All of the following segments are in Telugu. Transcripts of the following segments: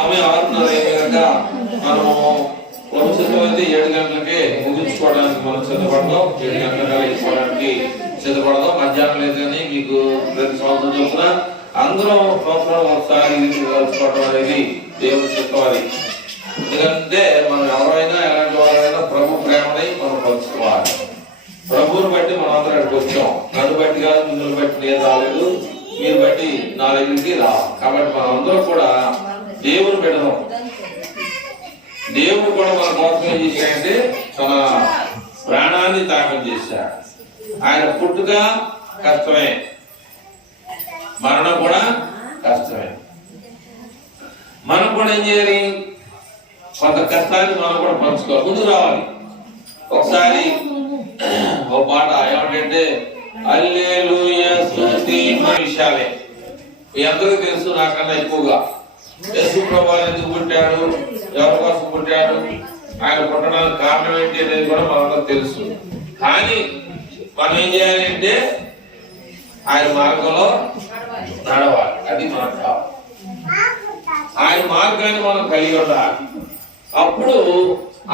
సమయం 6:30 అయింది కనుక మనము ప్రభుత్వం అయితే 7 గంటలకే ముగించుకోవడానికి మనం సిద్ధపడదాం. 7 గంటల ఇచ్చుకోవడానికి సిద్ధపడదాం. మధ్యాహ్నం లేదని మీకు ప్రతి సంవత్సరం చొప్పున అందరం సంవత్సరం ఒకసారి కలుసుకోవడం అనేది దేవుని చిత్తమని. ఎందుకంటే మనం ఎవరైనా ఎలాంటి వారైనా ప్రభు ప్రేమని మనం పంచుకోవాలి. ప్రభువుని బట్టి మనం అందరం ఇక్కడికి వచ్చాం. నన్ను బట్టి కాదు, మిమ్మల్ని బట్టి నేను రాలేదు, మీరు బట్టి నా దగ్గరికి రావాలి. కాబట్టి మనం అందరం కూడా దేవుని బిడ్డలం. దేవుడు కూడా మన కోసం ఏం చేశాడంటే తన ప్రాణాన్ని త్యాగం చేశాడు. ఆయన పుట్టుక కష్టమే, మరణం కూడా కష్టమే. మనం కూడా ఏం చేయాలి? కొంత కష్టాన్ని మనం కూడా పంచుకోవాలి, ముందు రావాలి. ఒకసారి ఓ పాట ఏమంటే హల్లెలూయా స్తుతి విషయాలే మీ అందరికీ తెలుసు నాకన్నా ఎక్కువగా. యేసు ప్రభువు ఎందుకు పుట్టాడు, ఎవరి కోసం పుట్టాడు, ఆయన పుట్టడానికి కారణం ఏంటి అనేది కూడా మనందరూ తెలుసు. కానీ మనం ఏం చేయాలి అంటే ఆయన మార్గంలో నడవాలి. అది మనకు కావాలి. ఆయన మార్గాన్ని మనం కలిగి ఉండాలి. అప్పుడు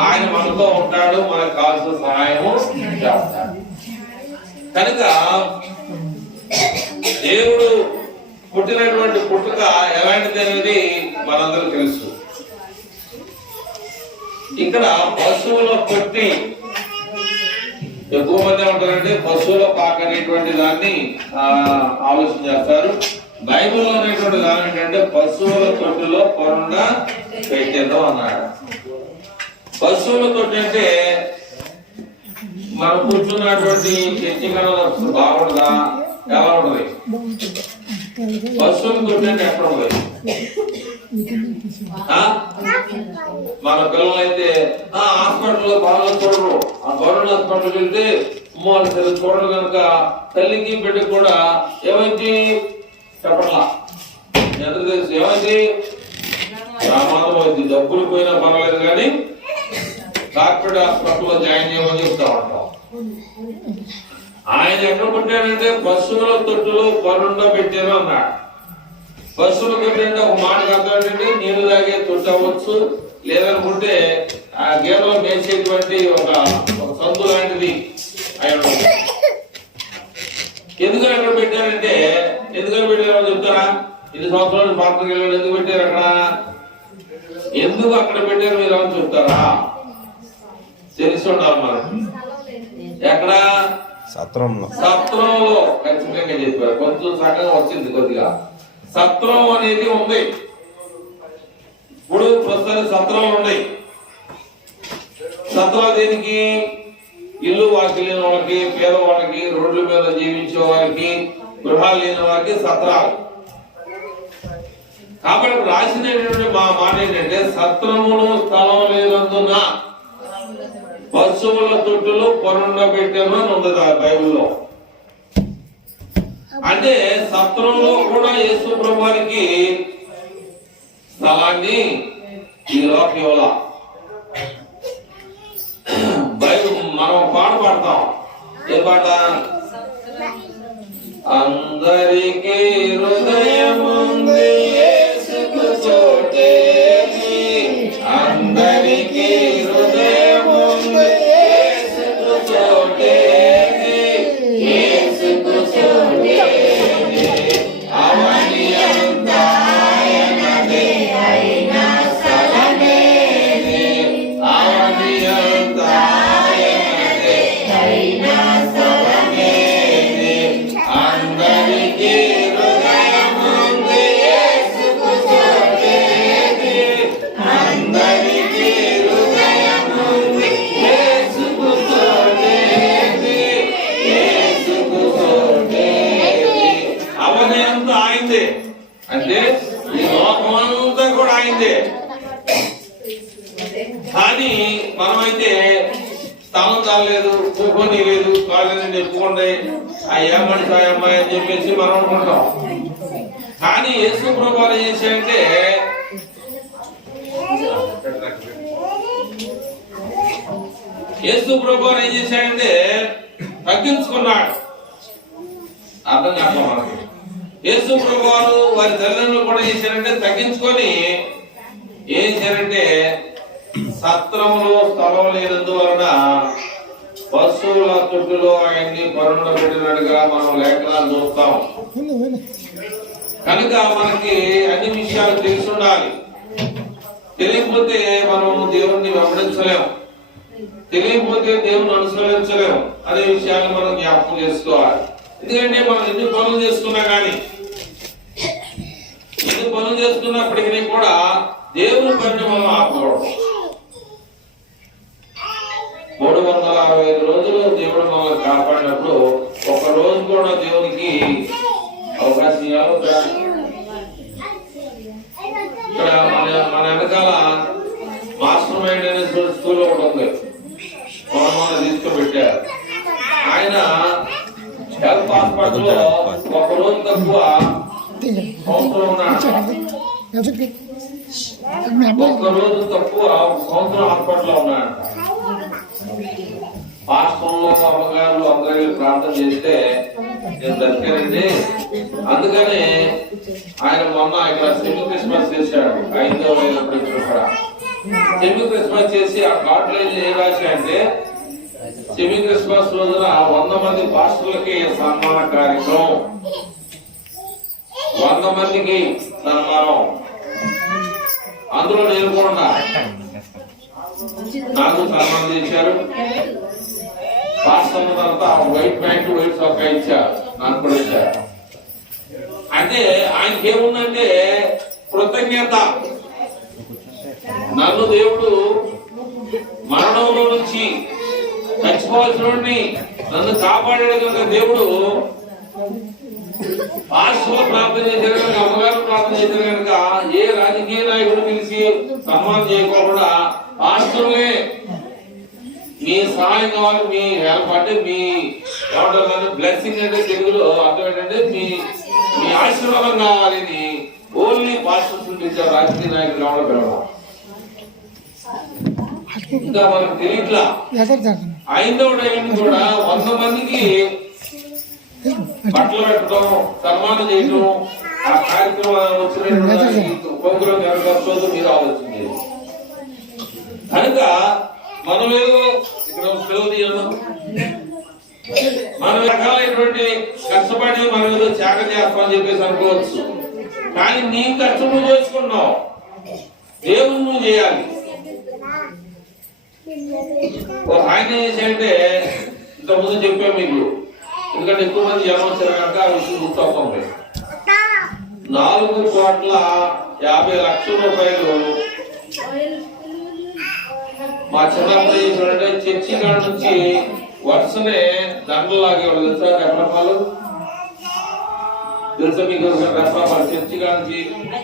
ఆయన మనతో ఉంటాడు, మనకు కావాల్సిన సహాయము చేస్తాడు. కనుక దేవుడు పుట్టినటువంటి పుట్టుక ఎలాంటిది అనేది మనందరూ తెలుసు. ఇక్కడ పశువుల పుట్టి ఎక్కువ మంది ఉంటారంటే పశువుల పాక అనేటువంటి దాన్ని ఆలోచన చేస్తారు. బైబిల్లో అనేటువంటి దాని ఏంటంటే పశువుల తొట్టిలో పొరండ పెట్టేద్దాం అన్నాడు. పశువుల తొట్టి అంటే మనం కూర్చున్నటువంటి ఎత్తికల బాగుంటుందా, ఎలా ఉంటుంది? పశువుల తొట్టి అంటే ఎక్కడ ఉంటుంది? మన పిల్లలైతే హాస్పిటల్లో బాగా చూడరు. ఆ గవర్నమెంట్ హాస్పిటల్కి వెళ్తే వాళ్ళు చూడరు కనుక తల్లికి బిడ్డకి కూడా ఏమైంది చెప్పట్లా. ఎంత తెలుసు ఏమైంది? ప్రమాదం అయింది. డబ్బులు పోయినా పర్వాలేదు కానీ కార్పొరేట్ హాస్పిటల్లో జాయిన్ చేయమని చెప్తా ఉంటాం. ఆయన ఎక్కడ పుట్టారంటే పశువుల తొట్టులో పరుండ పెట్టారు అన్నాడు. పశువుల తొట్టి అంటే ఒక మాటకు అర్థం ఏంటంటే నీళ్లు తాగే తొట్టి అవ్వచ్చు, లేదనుకుంటే ఆ గేదెలో మేసేటువంటి ఒక సందు లాంటిది ఆయన. ఎందుకని అక్కడ పెట్టారంటే ఎందుకని పెట్టారో చెప్తారా? 2 సంవత్సరాలు పాత్రకి వెళ్ళాడు. ఎందుకు పెట్టారు అక్కడ? ఎందుకు అక్కడ పెట్టారు మీరు అని చెప్తారా? తెలిసి ఉండాలి మనకి. ఎక్కడ? సత్రంలో. ఖచ్చితంగా చెప్పారు. కొంచెం సగం వచ్చింది కొద్దిగా. సత్రం అనేది ఉంది. ఇప్పుడు ప్రస్తుతానికి సత్రాలు ఉన్నాయి. సత్రాలు దేనికి? ఇల్లు వాకి లేని వాళ్ళకి, పేదవాళ్ళకి, రోడ్ల మీద జీవించే వారికి, గృహాలు లేని వారికి సత్రాలు. కాబట్టి రాసినటువంటి మా మాట ఏంటంటే సత్రములు స్థలం లేనందున పశువుల తొట్టులు పొరండ పెట్టాను అని ఉంది బైబిల్లో. అంటే సత్రంలో కూడా యేసు ప్రభువారికి స్థలాన్ని ఈ లోకం ఇవ్వాల. బైబిల్ మనం పాట పాడతాం. ఏ పాట? అందరికీ హృదయముంది యేసుకు చోటేది, అందరికీ హృదయముంది యేసుకు చోటేది, యేసుకు చోటేది, అవని అంతా ఆయనదే అయిన స్థలమేది, అవని అంతా ఆయనదే అయిన స్థలమేది, అందరికీ హృదయముంది యేసుకు చోటేది, అందరికీ హృదయముంది యేసుకు చోటేది, యేసుకు చోటేది. అవని అంతా ఆయనదే అంటే ఈ లోకమంతా కూడా ఆయనదే. కానీ మనమైతే స్థలం చాలేదు, కూకొని లేదు, కాలేదని చెప్పుకోండి, ఆ ఏమని అమ్మాయి అని చెప్పేసి మనం అనుకుంటాం. కానీ యేసు ప్రభువు ఏం చేశాడంటే తగ్గించుకున్నాడు. అర్థం కాదు మనకి. యేసు ప్రభువు వారి తల్లిదండ్రులు కూడా చేశారంటే తగ్గించుకొని ఏం చేయాలంటే సత్రములో స్థలం లేనందువలన పశువుల తొట్టులో ఆయన్ని పరుణ పెట్టినట్టుగా మనం లేఖనాలు చూస్తాం. కనుక మనకి అన్ని విషయాలు తెలిసి ఉండాలి. తెలియకపోతే మనం దేవుణ్ణి వెంబడించలేము, తెలియకపోతే దేవుని అనుసరించలేము అనే విషయాన్ని మనం జ్ఞాపకం చేసుకోవాలి. ఎందుకంటే మనం ఎన్ని పనులు చేసుకున్నా కానీ, ఎన్ని పనులు చేసుకున్నప్పటికీ కూడా దేవుని పనిని మనం ఆపకూడదు. 365 రోజులు దేవుడు మనల్ని కాపాడినప్పుడు ఒక రోజు కూడా దేవునికి అవకాశం ఇవ్వాలి. ఇక్కడ మన వెనకాల మాస్టర్ మైండ్ అనే స్కూల్ ఒకటి ఉంది, కొనమని తీసుకుపెట్టారు. ఆయన హెల్త్ హాస్పిటల్లో ఒక రోజు తక్కువ సంవత్సరం ఉన్నాడు, ఒక్క రోజు తక్కువ సంవత్సరం హాస్పిటల్లో ఉన్నాడు. పాస్టర్లు అమ్మగారు అందరూ ప్రార్థన చేస్తే నేను దక్కానండి. అందుకని ఆయన మొన్న ఇక్కడ సెమీ క్రిస్మస్ చేశాడు. 5వ అయినప్పుడు కూడా సెమీ క్రిస్మస్ చేసి ఆ కార్డులో ఏం రాశాయంటే, సెమీ క్రిస్మస్ రోజున 100 మంది పాస్టర్లకి సన్మాన కార్యక్రమం, 100 మందికి సన్మానం. అందులో నేను కూడా నాకు సన్మానం చేశారు. పాస్టర్ తర్వాత వైట్ ప్యాంట్ వైట్ చొక్కా ఇచ్చారు, నాకు కూడా ఇచ్చారు. అంటే ఆయనకి ఏముందంటే కృతజ్ఞత. నన్ను దేవుడు మరణంలో నుంచి చచ్చిపోవాల్సిన నన్ను కాపాడాడు కనుక దేవుడు పాస్టర్లు ప్రార్థన చేశారు కనుక, అమ్మగారు ప్రార్థన చేశారు కనుక ఏ రాజకీయ నాయకుడు పిలిచి సన్మానం చేయకుండా పాస్టర్లే మీ సహాయం కావాలి, మీ హెల్ప్ అంటే మీ ఏమంటారు బ్లెస్సింగ్ అంటే తెలుగులో అర్థం ఏంటంటే మీ ఆశీర్వాదం కావాలని ఓన్లీ పాస్టర్స్ పిలిచారు. రాజకీయ నాయకులు కావడం ఇంకా మనకు తెలియట్లా. 5వ టైం కూడా 100 మందికి బట్టలు పెట్టడం, సన్మానం చేయడం, ఆ కార్యక్రమం వచ్చిన ప్రోగ్రాం జరగకపోతే మీరు ఆలోచించేది. కనుక మనం ఏదో ఇక్కడ సెలవు మనం రకాలైనటువంటి కష్టపడి మనం ఏదో త్యాగం చేస్తామని చెప్పేసి అనుకోవచ్చు. కానీ నీ కష్టం నువ్వు చేసుకున్నావు, దేవుని నువ్వు చేయాలి. ఆయన చేసేయంటే ఇంతకుముందు చెప్పాం మీకు, ఎందుకంటే ఎక్కువ మంది జనం వచ్చారు కనుక ఆ విషయం గుర్తవుతుంది. 4,50,00,000 రూపాయలు మా చిన్నప్పుడు చూడండి, చర్చి కాడ నుంచి వరుసనే దండలు లాగేవాళ్ళు తెలుసా, రెప్పలపాలు తెలుసా మీకు? రెప్పలపాలు చర్చి కాడ నుంచి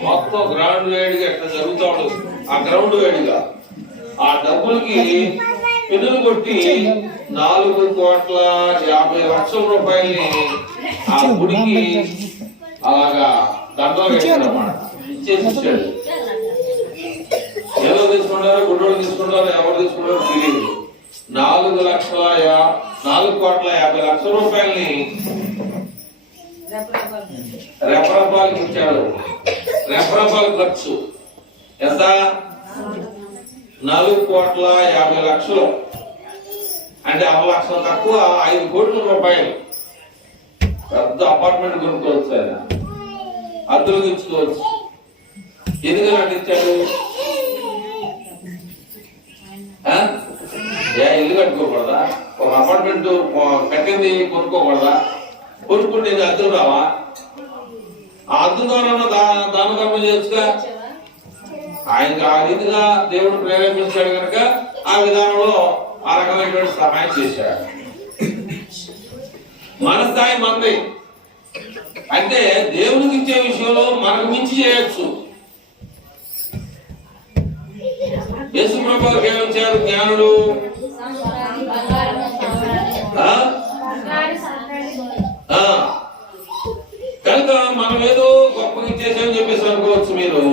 మొత్తం గ్రౌండ్ వేడిగా ఎట్లా జరుగుతాడు, ఆ గ్రౌండ్ వేడిగా ఆ డబ్బులకి పెన్నులు కొట్టి 4,50,00,000 రూపాయల్ని ఆ గుడికి అలాగా దండలు పెట్టారన్నమాట. ఇచ్చేసి ఇచ్చాడు. ఏదో తీసుకుంటారో గుడ్డోళ్ళు తీసుకుంటారో ఎవరు తీసుకుంటారో తెలియదు. 4,50,00,000 రూపాయల్ని రెఫరపాలకి ఇచ్చాడు. రెఫరపాల ఖర్చు ఎంత? 4,50,00,000 అంటే 6 లక్షలు తక్కువ 5 కోట్ల రూపాయలు. పెద్ద అపార్ట్మెంట్ కొనుక్కోవచ్చు, ఆయన అద్దెలకు ఇచ్చుకోవచ్చు. ఎందుకని అంటించాడు? ఇల్లు కట్టుకోకూడదా? ఒక అపార్ట్మెంట్ కట్టింది కొనుక్కోకూడదా? కొనుక్కుంటే అద్దెలు రావా? ఆ అద్దె ద్వారా దాన కర్మ చేయొచ్చుగా. ఆయనకు ఆ రీతిగా దేవుడు ప్రేరేపించాడు కనుక ఆ విధానంలో ఆ రకమైనటువంటి సహాయం చేశాడు. మన స్థాయి మంది అంటే దేవునికి ఇచ్చే విషయంలో మనకు మించి చేయొచ్చు. యేసు ప్రభువుకి ఏమిచ్చారు జ్ఞానుడు? కనుక మనం ఏదో గొప్పగా ఇచ్చేసామని చెప్పేసి అనుకోవచ్చు మీరు.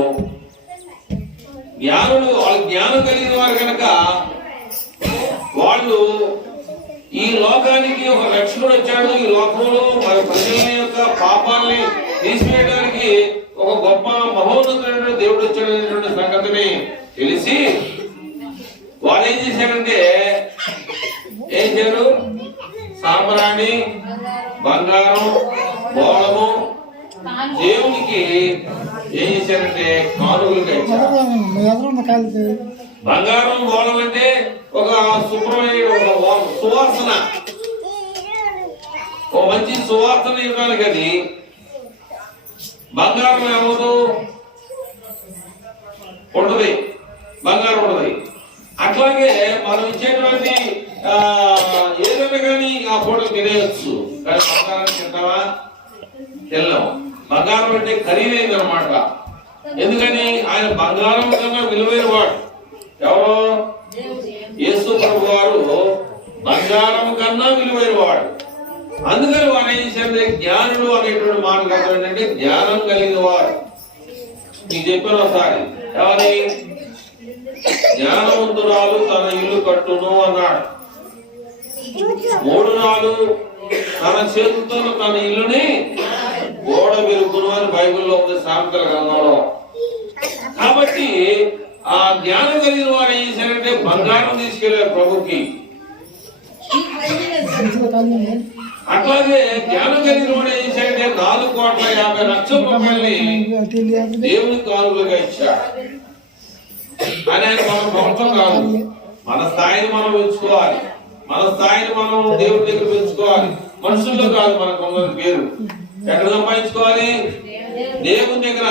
జ్ఞానులు వాళ్ళు జ్ఞానం కలిగిన వారు కనుక వాళ్ళు ఈ లోకానికి ఒక రక్షకుడు వచ్చాడు. ఈ లోకంలో ప్రజల యొక్క పాపాలని తీసివేయడానికి ఒక గొప్ప మహోన్నతుడైన దేవుడు దేవుడు వచ్చాడనేటువంటి సంగతిని తెలిసి వాళ్ళు ఏం చేశారంటే ఏం చేశారు? సాంబ్రాణి, బంగారం, బోళము దేవునికి ఏం చేశారంటే కానుకలుగా ఇచ్చారు. బంగారం, బోళం అంటే ఒక శుభ్రమైన ఒక సువాసన, ఒక మంచి సువాసన ఇవ్వడానికి. అది బంగారం ఏమవుతూ ఉండదు, బంగారం ఉండదు. అట్లాగే మనం ఇచ్చేటువంటి ఏదైనా కానీ ఆ ఫోటో తినేయచ్చు, కానీ బంగారం తింటావా? తిన్నాం. బంగారం అంటే ఖరీదైంది అనమాట. ఎందుకని ఆయన బంగారం కన్నా విలువైన వాడు. ఎవరో యేసు ప్రభు వారు బంగారం కన్నా విలువైన వాడు. అందుకని వారు ఏం చేశారు? జ్ఞానులు అనేటువంటి మాట కాదు, ఏంటంటే జ్ఞానం కలిగిన వారు. మీకు చెప్పాను ఒకసారి, ఎవరి జ్ఞానవంతురాలు తన ఇల్లు కట్టును అన్నాడు. 3 నాలు తన చేతులతో తన ఇల్లుని గోడ వెలుగును అని బైబిల్లో ఉంది, సామెతల గ్రంథంలో. కాబట్టి ఆ జ్ఞానం కలిగిన వారు ఏం చేశారంటే బంగారం తీసుకెళ్లారు ప్రభుకి. అట్లాగే జ్ఞానం కలిగిన వాడు ఏం చేశాడంటే 4,50,00,000 రూపాయలని దేవుని కానుకలుగా ఇచ్చాడు. అని ఆయన మన ప్రభుత్వం కాదు, మన స్థాయిని మనం పెంచుకోవాలి, మన స్థాయిని మనం దేవుడి దగ్గర పెంచుకోవాలి. మనుషుల్లో కాదు మనకు ఉన్నది పేరు. ఎక్కడ సంపాదించుకోవాలి? దేవుని దగ్గర.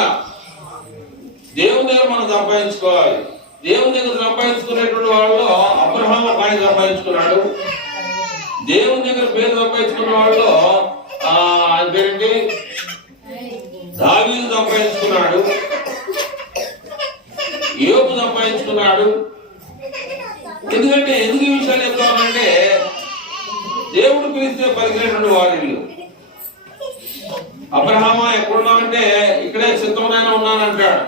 దేవుని దగ్గర మనం సంపాదించుకోవాలి. దేవుని దగ్గర సంపాదించుకునేటువంటి వాళ్ళు అబ్రహాం ఆయన సంపాదించుకున్నాడు. దేవుని దగ్గర పేరు సంపాదించుకున్న వాళ్ళు ఆయన పేరేంటి? దావీదు సంపాదించుకున్నాడు, యోబు సంపాదించుకున్నాడు. ఎందుకంటే ఎందుకు ఈ విషయాలు చెప్తామంటే దేవుడు పిలిస్తే పలికినటువంటి వారిల్లు. అబ్రహామా ఎక్కడున్నావంటే ఇక్కడే చిత్రంలోనే ఉన్నానంటాడు.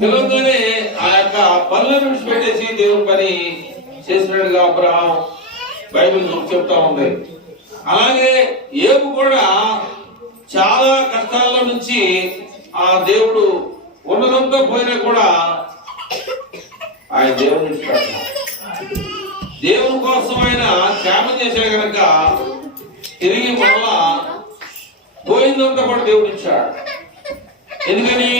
పిలవగానే ఆ యొక్క పనులను విడిచిపెట్టేసి దేవుని పని చేసినట్టుగా అబ్రహాం బైబిల్ చెప్తా ఉంది. అలాగే యోబు కూడా చాలా కష్టాల్లో నుంచి ఆ దేవుడు ఉన్నదంతా పోయినా కూడా ఆయన దేవుని విడిచిపెట్టాడు. దేవుని కోసం ఆయన త్యాగం చేశాడు కనుక తిరిగి మళ్ళా పోయిందంతా కూడా దేవుడు ఇచ్చాడు. ఎందుకని?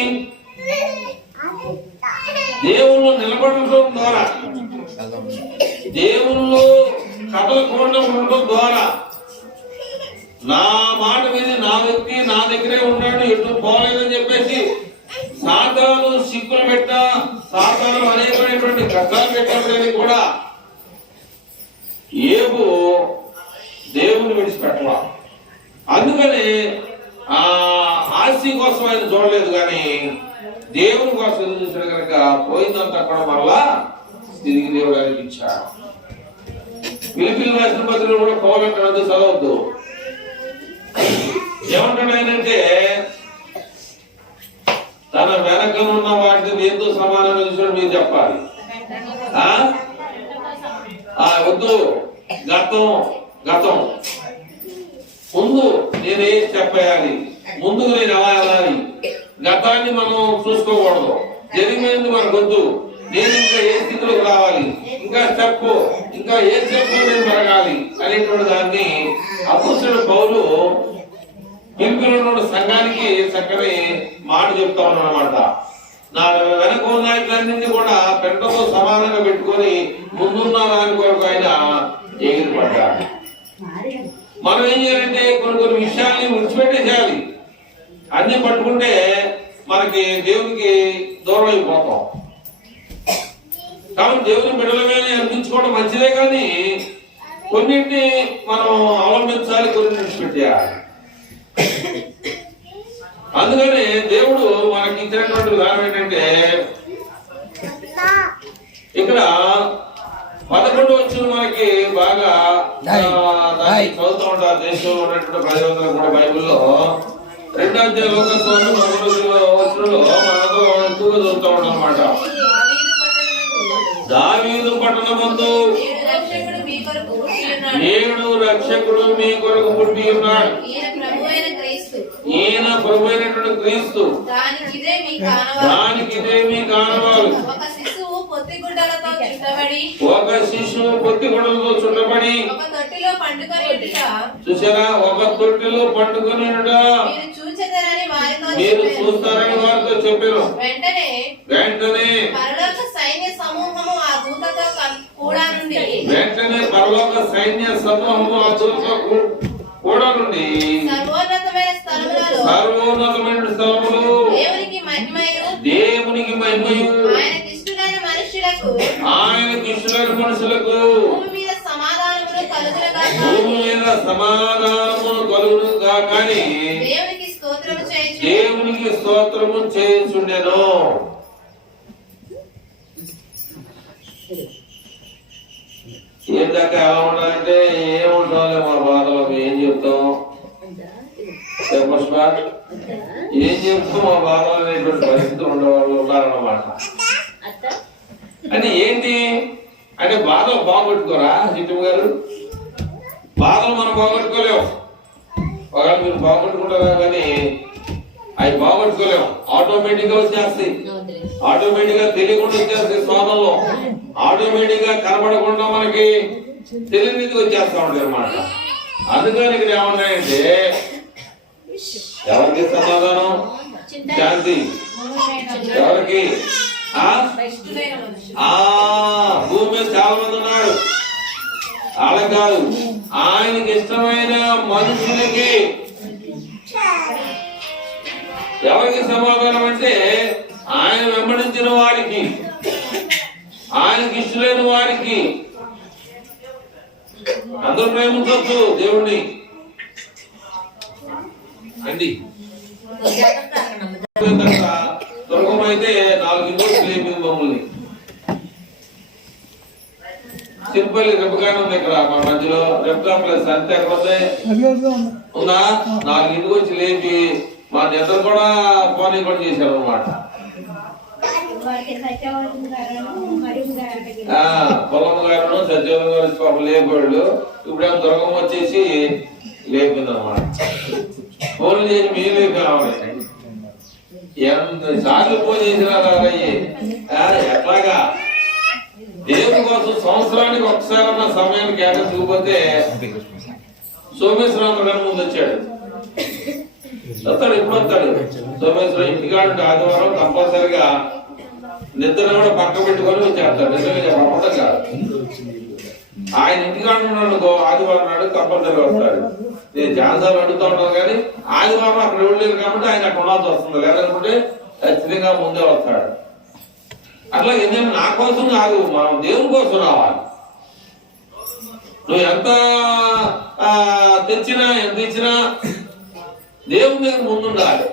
దేవుళ్ళు నిలబడటం ద్వారా, దేవుళ్ళు కదలకుండా ఉండటం ద్వారా, నా మాట మీద నా వ్యక్తి నా దగ్గరే ఉన్నాడు, ఎటు పోలేదని చెప్పేసి సాతాను సిక్కులు పెట్టా, సాతాను అనేకమైనటువంటి కష్టాలు పెట్టడానికి కూడా యోబు దేవుని విడిచిపెట్టాల. అందుకని ఆ ఆస్తి కోసం ఆయన చూడలేదు, కానీ దేవుని కోసం ఎదురు చూసాడు కనుక పోయిందంతా కూడా మళ్ళా తిరిగి దేవుడు ఆయనకి ఇచ్చాడు. ఫిలిప్పీయులకు రాసిన పత్రికలో కూడా పౌలు అంటాడు, చదవద్దు. ఏమంటాడు ఆయనంటే తన వెనక ఉన్న వాటిని ఎంతో సమానంగా చూసాడు మీరు చెప్పాలి. వద్దు, గతం ముందు నేనేం చెప్పేయాలి, ముందుకు నేను ఎలా వెళ్ళాలి. గతాన్ని మనం చూసుకోకూడదు, జరిగిపోయింది మనకు వద్దు. నేను ఇంకా ఏ స్థితిలోకి రావాలి, ఇంకా స్టెప్, ఇంకా ఏ స్టెప్ నేను పెరగాలి అనేటువంటి దాన్ని అపోస్తలుడు పౌలు ఫిలిప్పీయుల సంఘానికి చక్కని మాట చెప్తా ఉన్నాడు అనమాట. నా వెనక ఉన్నట్లన్నింటినీ కూడా పెంటతో సమానంగా పెట్టుకొని ముందున్న దాని కొరకు ఆయన ఎగిరిపడ్డాడు. మనం ఏం చేయాలంటే కొన్ని విషయాల్ని విడిచిపెట్టేసేయాలి. అన్ని పట్టుకుంటే మనకి దేవునికి దూరం అయిపోతాం. కాబట్టి దేవుని బిడ్డలుగా అనిపించుకోవడం మంచిదే, కానీ కొన్నింటిని మనం అవలంబించాలి, కొన్ని విడిచిపెట్టేయాలి. అందుకని దేవుడు మనకి ఇచ్చినటువంటి విధానం ఏంటంటే ఇక్కడ 11 వచ్చిన మనకి బాగా చదువుతూ ఉంటారు. దేశంలో ఉన్నటువంటి ప్రజలందరూ కూడా బైబిల్లో 2వ అధ్యాయం లోకస్వామి 11వ వచనంలో మనందరూ ఎక్కువగా చదువుతూ ఉంటాం అన్నమాట. దావీదు పట్టణమందు నేడు రక్షకుడు మీ కొరకు పుట్టి ఉన్నాడు, ఈయన ప్రభు అయినటువంటి క్రీస్తు. దానికి ఇదేమి కానవాలు. ఒక శిశువు పొత్తిగుడ్డలతో చుట్టబడి ఒక తొట్టిలో పండుకొని ఉండుట. చూసారా, ఒక తొట్టిలో పండుకొని మీరు చూస్తారని వారితో చెప్పారు. వెంటనే పరలోక సైన్య సమూహము ఆ దూతతో కూడా నుండి సర్వోన్నతమైన స్థలములో దేవునికి మహిమయు ఆయనకి ఇష్టమైన మనుషులకు భూమి మీద సమాధానమును కలుగును కానీ దేవునికి స్తోత్రము చేయుచుండెను. ఏందాక ఎలా ఉండాలంటే ఏముంటాలే మా బాధలో ఏం చెప్తాం, పుష్ప ఏం చెప్తాం, మా బాధలో అనేటువంటి పరిస్థితులు ఉండేవాళ్ళు ఉన్నారన్నమాట. అంటే ఏంటి అంటే బాధలు బాగొట్టుకోరా చిట్టు గారు? బాధలు మనం బాగొట్టుకోలేము. ఒకవేళ మీరు బాగొట్టుకుంటారా కానీ అవి బాగొట్టుకోలేము. ఆటోమేటిక్ గా వచ్చేస్తాయి, ఆటోమేటిక్ గా తెలియకుండా వచ్చేస్తాయి. శోధనలో ఆటోమేటిక్ గా కనబడకుండా మనకి తెలియనిది వచ్చేస్తా ఉంటాయి అన్నమాట. అందుకని ఇక్కడ ఏమన్నాయంటే ఎవరికి సమాధానం, శాంతి ఎవరికి? భూమి మీద చాలా మంది ఉన్నారు, అలా కాదు. ఆయనకి ఇష్టమైన మనుషులకి ఎవరికి సమాధానం అంటే ఆయన వెంబడించిన వారికి, ఆయనకి ఇష్టమైన వారికి. అందరూ ప్రేమించవచ్చు దేవుణ్ణి అండి. దుర్గమైతే 4 ఇంకోటి లేపింది మమ్మల్ని. సింపల్ రెప్పకాయ ఉంది ఇక్కడ మా మధ్యలో. రెప్పకా ప్లస్ అంతే ఎక్కడ ఉందా? 4 ఇంటికి వచ్చి లేపి మా నిద్ర కూడా పోనీ కూడా చేశారు అనమాట. పొలం గారు సత్యవరం గారు పాపం లేపాడు. ఇప్పుడేమో దుర్గమ్మ వచ్చేసి లేపింది అనమాట. ఫోన్లు చేసి మేము లేపాము. ఎంత సార్లు ఫోన్ చేసినారు ఎట్లాగా దేవుడి కోసం సంవత్సరానికి ఒకసారి ఉన్న సమయాన్ని కేటాయించకపోతే సోమేశ్వరం గారి ముందు వచ్చాడు. వస్తాడు, ఎప్పుడు వస్తాడు సోమేశ్వరం ఇంటికాడు. ఆదివారం కంపల్సరిగా నిద్ర కూడా పక్క పెట్టుకొని వచ్చేస్తాడు. నిజంగా అబద్ధం కాదు. ఆయన ఇంటికాడు ఉన్నాడు ఆదివారం నాడు కంపల్సరిగా వస్తాడు. నేను చాలాసార్లు అడుగుతూ ఉంటాను కానీ ఆదివారం అక్కడ వెళ్ళలేదు కాబట్టి ఆయన అక్కడ ఉండాల్సి వస్తుంది. లేదనుకుంటే ఖచ్చితంగా ముందే వస్తాడు. అట్లా ఎందుకంటే నా కోసం కాదు, మనం దేవుని కోసం రావాలి. నువ్వు ఎంత తెచ్చినా ఎంత ఇచ్చినా దేవుని దగ్గర ముందుండాలి.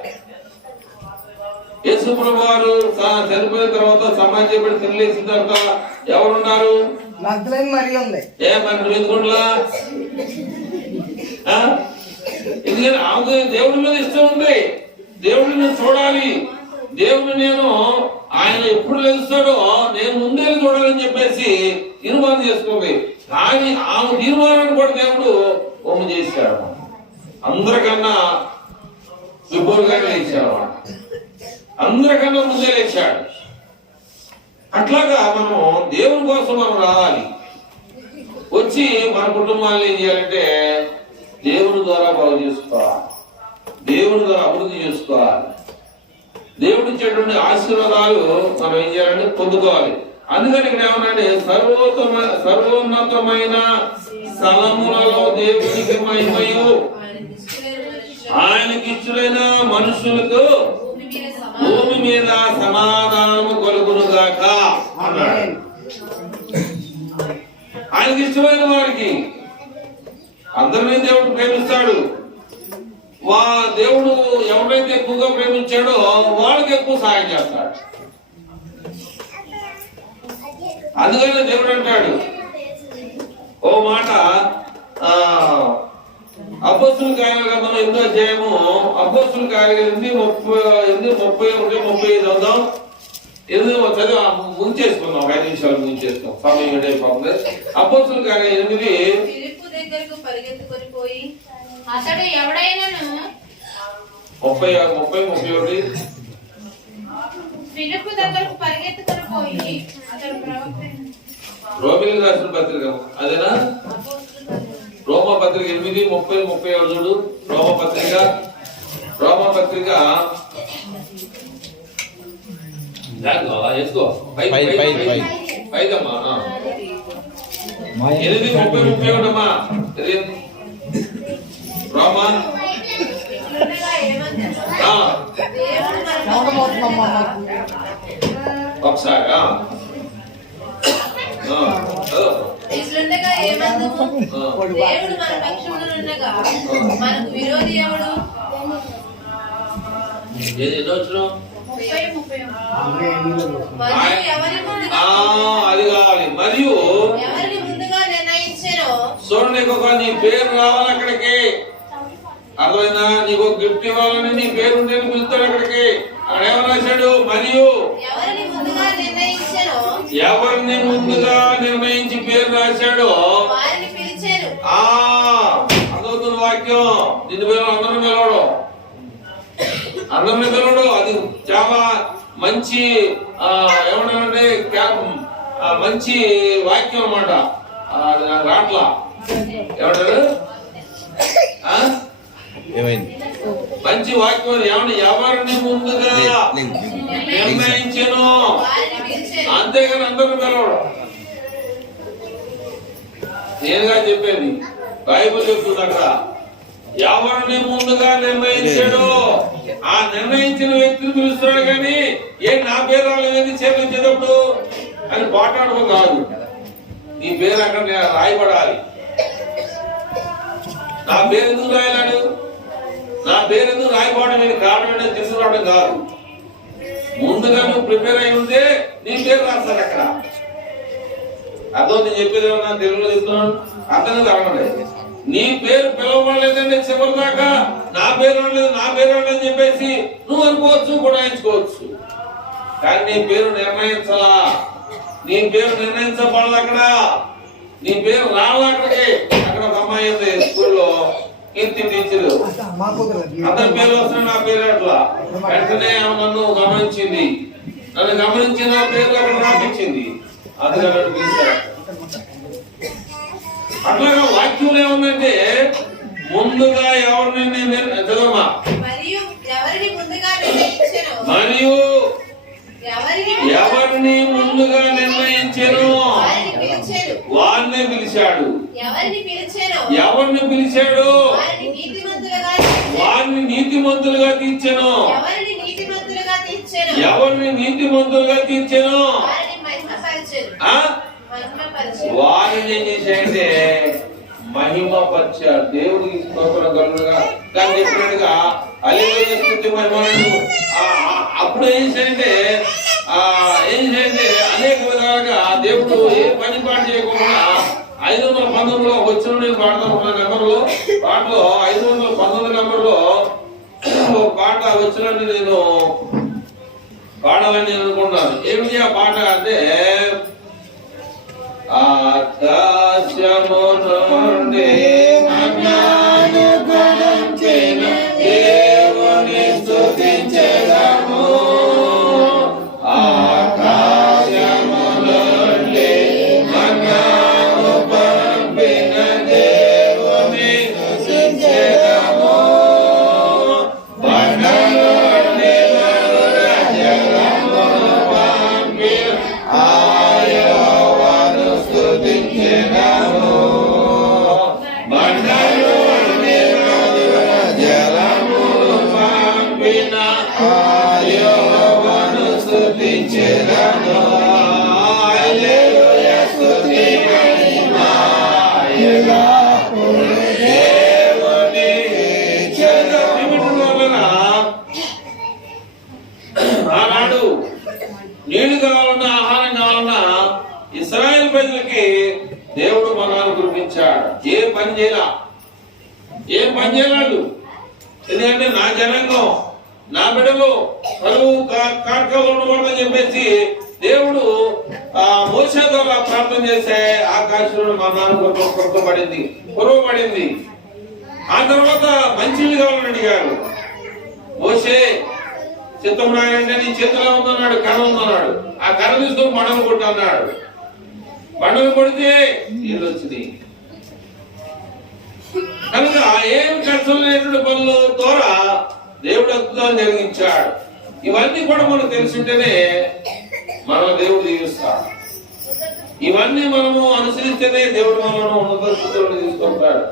యేసు ప్రభువు వారు చనిపోయిన తర్వాత సమాజం చేపట్టి తిరిగేసిన తర్వాత ఎవరున్నారు? ఏ మరి ఎందుకుంటా? ఎందుకంటే ఆమెకు దేవుడి మీద ఇష్టం ఉంది. దేవుడిని నేను చూడాలి, దేవుడిని నేను ఆయన ఎప్పుడు తెలుస్తాడో నేను ముందే చూడాలని చెప్పేసి తీర్మానం చేసుకుంది. కానీ ఆమె తీర్మానాన్ని కూడా దేవుడు ఒమ్ము చేశాడు. అందరికన్నా విభోలుగా లేచాడు, అందరికన్నా ముందే లేచాడు. అట్లాగా మనం దేవుని కోసం మనం రావాలి. వచ్చి మన కుటుంబాలను ఏం చేయాలంటే దేవుని ద్వారా బాగు చేసుకోవాలి, దేవుని ద్వారా అభివృద్ధి చేసుకోవాలి. దేవుడు ఇచ్చేటువంటి ఆశీర్వాదాలు మనం ఏం చేయాలంటే పొందుకోవాలి. అందుకని ఇక్కడ ఏమన్నాంటే సర్వోన్నతమైన స్థలములలో దేవునికి మహిమయు ఆయనకి ఇష్టమైన మనుషులకు భూమి మీద సమాధానము కలుగునుగాక అన్నాడు. ఆయనకి ఇష్టమైన వారికి అందరినీ దేవుడు ప్రేమిస్తాడు. దేవుడు ఎవరైతే ఎక్కువగా ప్రేమించాడో వాళ్ళకి ఎక్కువ సహాయం చేస్తాడు. అందుకనే దేవుడు అంటాడు ఓ మాట, అపోస్తుల కార్యాల గ్రంథం 8వ అధ్యాయము, అపోస్తుల కార్యాలు 8:30-35 అవుదాం. ఎందుకు చదివి ముంచేసుకుందాం, 5 నిమిషాలు ముంచేసుకుందాం, సమయం అయిపోతుంది. అపోస్తుల కార్యాలు 8 దగ్గరకు పరిగెత్తుకొని పోయి అతడు ఎవడైనాను 30, 31. ఫిలిప్పు దగ్గరకు పరిగెత్తుకొని పోయి అతడు ప్రవక్త రోమిలకు రాసిన పత్రిక అదేనా? రోమా పత్రిక 8, 30, 31 చూడు. రోమా పత్రిక వేసుకో పైదమ్మా 8, 30, 31 అమ్మా. రోమా ఒకసారి ఇట్లుండగా ఏమందుము దేవుడు మన పక్షమునుండగా మనకు విరోధి ఎవడు? అది కావాలి. మరియు ఎవరిని ముందుగా నిర్ణయించానో చూడండి, నీ పేరు రావాలి అక్కడికి. అర్థమైందా? నీకు గిఫ్ట్ ఇవ్వాలని నీ పేరు ఉంటే పిలుస్తాడు అక్కడికి. అక్కడ ఏమని రాశాడు? మరియు ఎవరిని ముందుగా నిర్ణయించానో ఎవరిని ముందుగా నిర్ణయించి పేరు రాశాడో వారిని పిలిచాను. అదవుతుంది వాక్యం. నిన్ను పేరు అందరిని పిలవడు. అది చాలా మంచి ఏమన్నానంటే మంచి వాక్యం అన్నమాట. అది నాకు రాట్లా. ఏమంటారు? మంచి వాక్యం. ఏమన్నా ఎవరిని ముందుగా నిర్ణయించను అంతేగాని అందరిని పిలవడు. నేనుగా చెప్పేది బైబిల్ చెప్తుంది అక్కడ. ఎవరిని ముందుగా నిర్ణయించాడు ఆ నిర్ణయించిన వ్యక్తిని పిలుస్తున్నాడు. కానీ నా పేరు రాలేదని చేపించేటప్పుడు అని పోటాడడం కాదు. నీ పేరు అక్కడ రాయబడాలి. నా పేరు ఎందుకు రాయలాడు? నా పేరు ఎందుకు రాయబడడం నేను కారణం ఏంటో తీసుకురావడం కాదు. ముందుగా నువ్వు ప్రిపేర్ అయి ఉంటే నీ పేరు రాస్తాడు అక్కడ. అదో నేను చెప్పేది ఏమన్నా తెలుగులో చెప్తున్నాను అతను కారణం. నీ పేరు పిలవలేదంటే చివరి దాకా నా పేరు అని చెప్పేసి నువ్వు అనుకోవచ్చు, గుణాయించుకోవచ్చు. కానీ నీ పేరు నిర్ణయించాలా. నీ పేరు నిర్ణయించబడదు అక్కడ. నీ పేరు రావాలి అక్కడికి. అక్కడ ఒక అమ్మాయి ఉంది స్కూల్లో, కీర్తి టీచర్. అతని పేరు వస్తున్నా నా పేరు అట్లా. వెంటనే నన్ను గమనించింది. నన్ను గమనించిన నా పేరు అక్కడ రాపించింది. అందులో నన్ను పిలిచారు. అట్లాగా వాక్యం ఏముందంటే ముందుగా ఎవరిని చదవమా. మరియు ఎవరిని ముందుగా నిర్ణయించాను వారిని పిలిచాడు. ఎవరిని పిలిచాడు? వారిని నీతిమంతులుగా తీర్చెను. ఎవరిని నీతిమంతులుగా తీర్చెను? వారిని ఏం చేశాడంటే మహిమపరిచాడు. దేవుడికి స్తోత్రం కలుగుగా కానీ చెప్పినట్టుగా హల్లెలూయా స్తుతి మహిమ. అప్పుడు ఏం చేశాడంటే అనేక విధాలుగా దేవుడు ఏ పని పాట చేయకుండా 519లో వచ్చిన నేను పాడతాను నెంబర్లో పాటలో 519 నెంబర్లో ఒక పాట వచ్చినట్టు నేను పాడాలని నేను అనుకుంటున్నాను. ఏమిటి ఆ పాట అంటే ఆకాశము నుండి మన్నాను గణించిన దేవుని స్తుతించెదము. ఆకాశము నుండి మన్నాను పంపిన దేవుని స్తుతించెదము. బండలోని మధుర జలము పంపిన ఆనాడు నీళ్లు కావాలన్నా ఆహారం కావాలన్నా ఇశ్రాయేలు ప్రజలకి దేవుడు మన్నాను కురిపించాడు. ఏం పని చేయలేదు. ఎందుకంటే నా జనాంగం నా బిడ్డలు కరువు కాటకాలు ఉండకూడదని చెప్పేసి దేవుడు మోషే ద్వారా ప్రార్థన చేస్తే ఆకాశంలో మన్నాను కురవబడింది. ఆ తర్వాత మంచినీళ్ళు కావాలని అడిగారు. మోషే చిత్తం రాయంటే నీ చేతిలో ఉందన్నాడు, కర్ర ఉందన్నాడు. ఆ కర్ర తీసుకొని బండలు కొట్టు అన్నాడు. బండలు కొడితే నీళ్ళు వచ్చింది. కనుక ఏం కష్టం లేనటువంటి పనుల ద్వారా దేవుడు అద్భుతాలు జరిగించాడు. ఇవన్నీ కూడా మనకు తెలిసింటేనే మన దేవుడు దీవిస్తాడు. ఇవన్నీ మనము అనుసరిస్తేనే దేవుడు మనను ఉన్నత స్థితిలో తీసుకుంటాడు.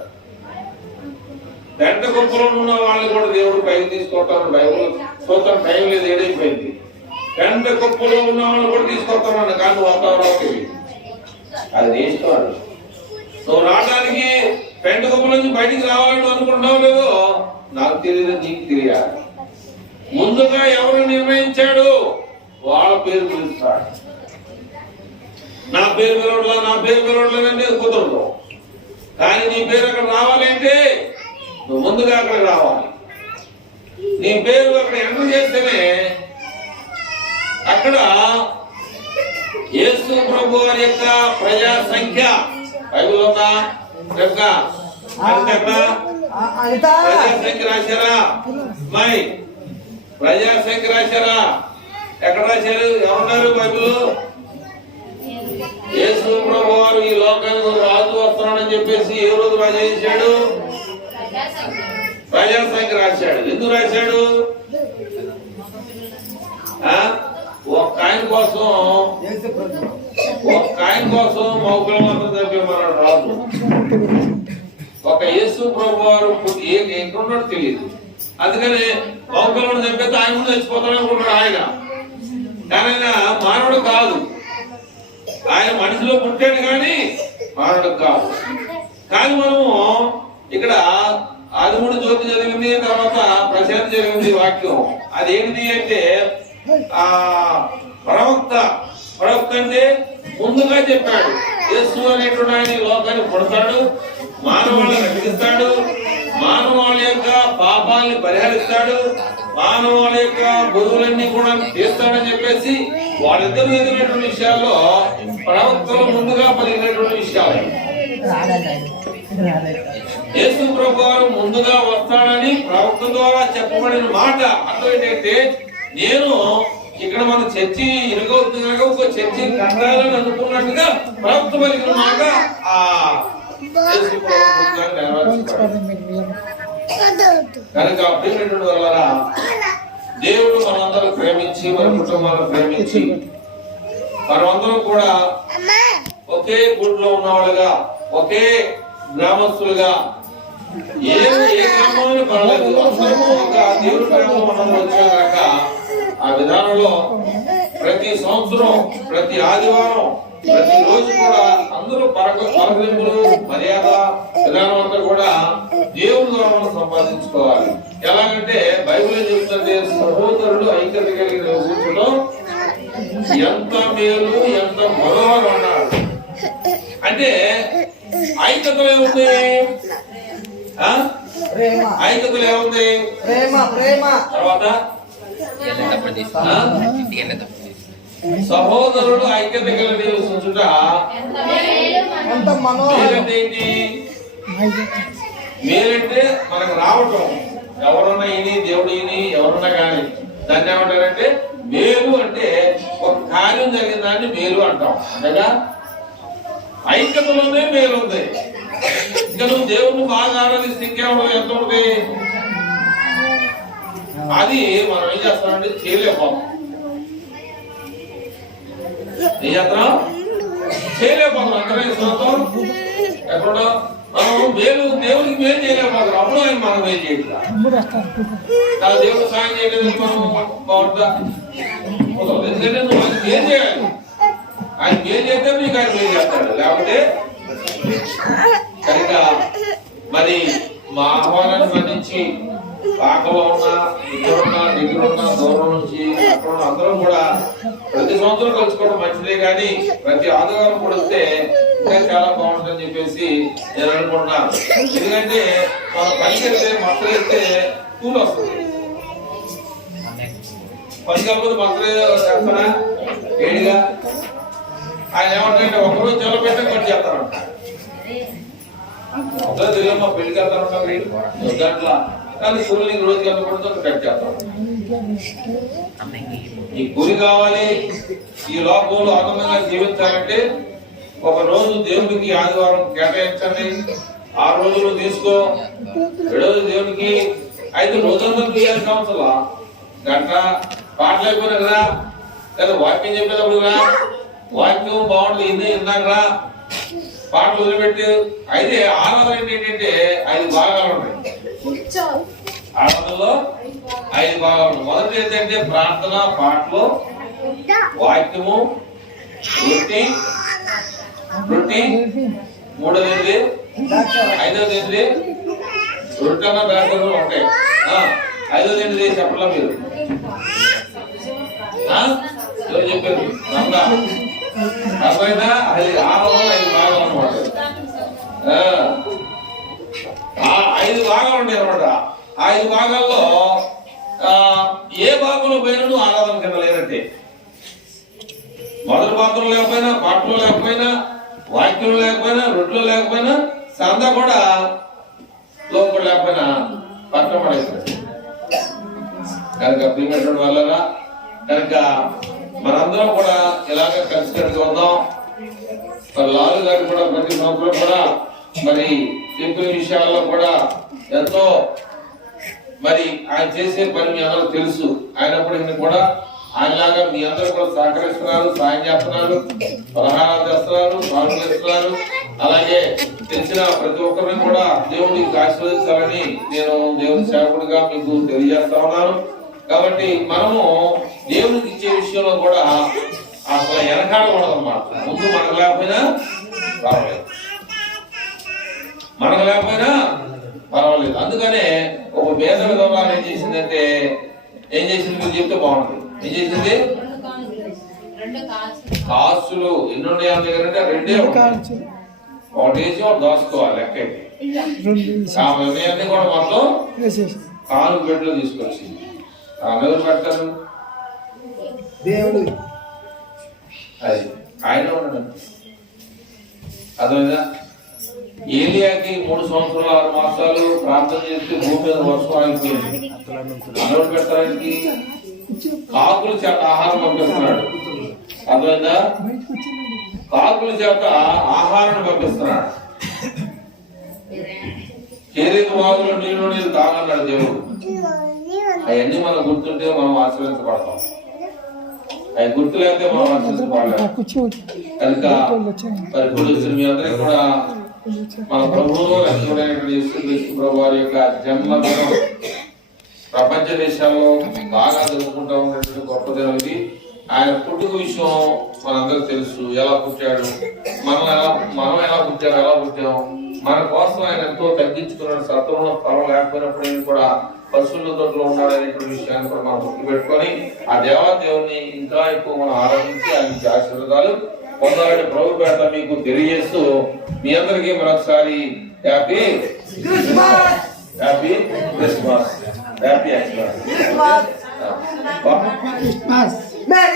పెంట గొప్పలో ఉన్న వాళ్ళని కూడా దేవుడు పైకి తీసుకుంటాను. బైబుల్ చూస్తాను, టైం లేదు, ఏడైపోయింది. పెంట గొప్పలో ఉన్న వాళ్ళని కూడా తీసుకొస్తాను కానీ వాతావరణం అది నేర్చుకోవాలి. నువ్వు రావడానికి పెంట గొప్పల నుంచి బయటికి రావాలని అనుకుంటున్నావు లేదో నాకు తెలియదు, నీకు తెలియాలి. ముందుగా ఎవరు నిర్ణయించాడు వాళ్ళ పేరు పిలుస్తాడు. నా పేరు పిలవట్లా, నా పేరు పిలవట్లేదంటే కుదరదు. కానీ నీ పేరు అక్కడ రావాలి అంటే నువ్వు ముందుగా అక్కడ రావాలి. నీ పేరు అక్కడ ఎంటర్ చేస్తేనే అక్కడ యేసు ప్రభు వారి యొక్క ప్రజా సంఖ్య బైబిల్ ఉందా? ప్రజా సంఖ్య రాశారా? మై ప్రజా సంఖ్య రాశారా? ఎక్కడ రాశారు? ఎవరున్నారు బైబిల్? యేసు ప్రభు వారు ఈ లోకానికి రాజు వస్తున్నాడని చెప్పేసి ఏ రోజు రాజా చేశాడు? ప్రజా సంఖ్య రాశాడు. ఎందుకు రాశాడు? ఒక ఆయన కోసం మౌకుల మాత్రం చంపేమన్నాడు రాజు. ఒక యేసు ప్రభు వారు ఎక్కడున్నాడు తెలియదు. అందుకని మౌకులను చంపేస్తే ఆయన ముందు చచ్చిపోతాడు అనుకుంటాడు ఆయన. కానీ ఆయన మానవుడు కాదు. ఆయన మనిషిలో పుట్టాడు కానీ మానవుడు కాదు. కానీ మనము ఇక్కడ ఆదిముడు జ్యోతి జరిగింది, తర్వాత ప్రశాంతి జరిగింది వాక్యం. అదేంటి అంటే ఆ ప్రవక్త అంటే ముందుగా చెప్పాడు యేసు అనేటువంటి ఆయన లోకాన్ని పుడతాడు, మానవాళ్ళని రక్షిస్తాడు, మానవాళ్ళ యొక్క పాపాలని పరిహరిస్తాడు, మానవాళ్ళ యొక్క బరువులన్నీ కూడా తీస్తాడని చెప్పేసి వాళ్ళిద్దరు ఎదిగినటువంటి విషయాల్లో ప్రవక్తలు ముందుగా పలికినటువంటి విషయాలు. యేసు ప్రభు వారు ముందుగా వస్తాడని ప్రవక్త ద్వారా చెప్పబడిన మాట. అర్థం ఏంటంటే నేను ఇక్కడ మన చర్చి ఇరుగవుతుంది కనుక ఒక చర్చి కట్టాలని అనుకున్నట్టుగా ప్రవక్త పలికిన మాట ఆ యేసు ప్రభు కనుక ప్రియమైనటువంటి వాళ్ళారా, దేవుడు మనందరూ ప్రేమించి మన కుటుంబాలను ప్రేమించి మనమందరం కూడా ఒకే గుడిలో ఉన్నవాళ్ళుగా, ఒకే గ్రామస్తులుగా, ఏ గ్రామంలో పడలేదు, అందరూ ఒక దేవుడి ప్రేమలో మనం వచ్చాం కనుక ఆ విధానంలో ప్రతి సంవత్సరం, ప్రతి ఆదివారం, ప్రతి రోజు కూడా అందరూ పరకలింపులు, మర్యాద విధానం అంతా కూడా దేవుడి ద్వారా మనం సంపాదించుకోవాలి. ఎలాగంటే బైబిల్ చెప్తుంటే సహోదరుడు ఐక్యత కలిగిన కూర్చోడం ఎంత మేలు, ఎంత మరోవారు అన్నాడు. అంటే ఐక్యతలో ఏముంది? ఐక్యతలో ఏముంది? తర్వాత సహోదరుడు ఐక్యత కలిగి నివసించుట ఏంటి? మేలంటే మనకు రావటం. ఎవరన్నా ఇని దేవుడు ఇని ఎవరన్నా కానీ దాన్ని ఏమంటారంటే మేలు. అంటే ఒక కార్యం జరిగిన దాన్ని మేలు అంటాం కదా. ఐక్యతలోనే మేలు ఉంది. ఇంకా నువ్వు దేవుడిని బాగా ఆరాధిస్తే ఇంకేమో ఎంత ఉంది? అది మనం ఏం చేస్తామంటే చేయలేకపోతాం. ఏం చేస్తాం? చేయలేకపోతాం. అందరూ సొంతం ఎక్కడ మనం మేలు దేవుడికి మేలు చేయలేకపోతాం. అప్పుడు ఆయన మనం మేలు చేయట్లా. దేవుడు సాయం చేయలేదు మనం బాగుంటుందా? ఎందుకంటే నువ్వు ఆయన మేలు చేయాలి. ఆయన మేలు చేస్తే నీకు ఆయన మేలు చేస్తాడు. లేకపోతే కనుక మరి మా ఆహ్వానాన్ని మన్నించి పాకలో ఉన్నా, ఇక్కడున్నా, దగ్గరున్నా, దూరం నుంచి అక్కడ అందరం కూడా ప్రతి సంవత్సరం కలుసుకోవడం మంచిదే, కానీ ప్రతి ఆదివారం కూడా వస్తే ఇంకా చాలా బాగుంటుందని చెప్పేసి నేను అనుకుంటున్నాను. ఎందుకంటే మన పనికి వెళ్తే మత్తలు వేస్తే కూల్ వస్తుంది. పని కాకపోతే మత్తలు చేస్తారా వేడిగా? ఆయన ఏమంటే ఒకరోజు జల పెట్ట కట్ చేస్తారంట. ఒకరోజు తెలియమ్మా పెళ్లికి వెళ్తారంట దాంట్లో కానీ కూలి నీకు రోజుకి ఎంత పడుతుందో కట్ చేస్తాం. ఈ కూలి కావాలి, ఈ లోకంలో ఆనందంగా జీవించాలంటే ఒక రోజు దేవుడికి ఆదివారం కేటాయించండి, 6 రోజులు తీసుకో, 7 రోజు దేవుడికి 5 రోజుల్లో తీయాల్సిన అవసరం. గంట పాటలు అయిపోయినా కదా, లేదా వాక్యం చెప్పేటప్పుడు రా, వాక్యం బాగుంటుంది ఇన్ని ఇందాకరా, పాటలు వదిలిపెట్టి. అయితే ఆరాధన ఏంటంటే 5 భాగాలు ఉంటాయి. ఆరాధనలో 5 భాగాలు. మొదటి ఏంటంటే ప్రార్థన, పాటలు, వాక్యము, రొట్టి, మూడోది, ఐదోది ఏంటి రొట్టెన్న బ్యాటలు ఉంటాయి. 5వది ఏంటిది చెప్పలా మీరు? ఎవరు చెప్పారు? అర్థమైనా? అది 5 భాగాలు అనమాట. 5 భాగాలు ఉంటాయి అనమాట. 5 భాగాల్లో ఏ భాగంలో పోయినా ఆరాధన కింద లేనట్టే. మొదటి పాత్రలు లేకపోయినా, పాటలు లేకపోయినా, వాక్యం లేకపోయినా, రొట్టెలు లేకపోయినా, సంద కూడా లోపల లేకపోయినా పక్కన పడేసినట్టు. కనుక ప్రియమైనటువంటి వల్లరా, కనుక మనందరం కూడా ఇలాగ కలిసికట్టుగా ఉందాం. మరి లాలు గారు కూడా ప్రతి సంవత్సరం కూడా మరి చెప్పిన విషయాల్లో కూడా ఎంతో మరి ఆయన చేసే పని మీ అందరూ తెలుసు. అయినప్పటికీ కూడా ఆయనలాగా మీ అందరూ కూడా సహకరిస్తున్నారు, సాయం చేస్తున్నారు, సలహాలు చేస్తున్నారు, సాయం చేస్తున్నారు. అలాగే తెలిసిన ప్రతి ఒక్కరిని కూడా దేవుడికి ఆశీర్వదించాలని నేను దేవుని సేవకుడిగా మీకు తెలియజేస్తా ఉన్నాను. కాబట్టి మనము దేవుడికి ఇచ్చే విషయంలో కూడా అసలు వెనకాడకూడదు అన్నమాట. ముందు మనకు లేకపోయినా పర్వాలేదు, మనకు లేకపోయినా పర్వాలేదు. అందుకనే ఒక పేద విధవరాలు ఏం చేసిందంటే, ఏం చేసింది మీరు చెప్తే బాగుంటుంది. ఏం చేసింది? కాసులు ఎన్ని ఉన్నాయి ఆమె దగ్గర అంటే 2 ఒకటి వేసి ఒకటి దాచుకోవాలి లెక్క. అన్ని కూడా మొత్తం 4 బెడ్లు తీసుకొచ్చింది. ఆమె ఎవరు పెడతారు? దేవుడు. అది ఆయన ఉన్నాడు. అర్థమైందా? ఏలియాకి 3 సంవత్సరాలు 6 మాసాలు ప్రార్థన చేస్తే భూమి మీద వర్షం ఆగిపోయింది. ఎవరు పెడతానికి? కాకుల చేత ఆహారం పంపిస్తున్నాడు. అర్థమైందా? కాకుల చేత ఆహారాన్ని పంపిస్తున్నాడు. కేరీత వాగులో నీళ్ళు తాగన్నాడు దేవుడు. అవన్నీ మనం గుర్తుంటే మనం ఆశీర్వదించబడతాం. అవి గుర్తు లేకపోతే మనం ఆశీర్వదించబడలేము. కనుక మరి ఇప్పుడు మీ అందరికీ కూడా మన ప్రభువు రక్షకుడైనటువంటి యేసుక్రీస్తు ప్రభు వారి యొక్క జన్మదినం ప్రపంచ దేశాల్లో బాగా జరుపుకుంటా ఉన్నటువంటి గొప్ప దినం ఇది. ఆయన పుట్టుక విషయం మనందరికి తెలుసు. ఎలా పుట్టాడు, మనం ఎలా పుట్టాం, మన కోసం ఆయన ఎంతో తగ్గించుకున్నాడు. సత్వంలో స్థలం లేకపోయినప్పుడు కూడా పశువుల తోటలో ఉన్నాడు అనేటువంటి విషయాన్ని కూడా మనం గుర్తు పెట్టుకొని ఆ దేవాదేవుని ఇంకా ఎక్కువ మనం ఆరాధించి ఆయనకి ఆశీర్వాదాలు పొందాలని ప్రభు పేట మీకు తెలియజేస్తూ మీ అందరికీ మరొకసారి హ్యాపీ క్రిస్మస్, హ్యాపీ క్రిస్మస్.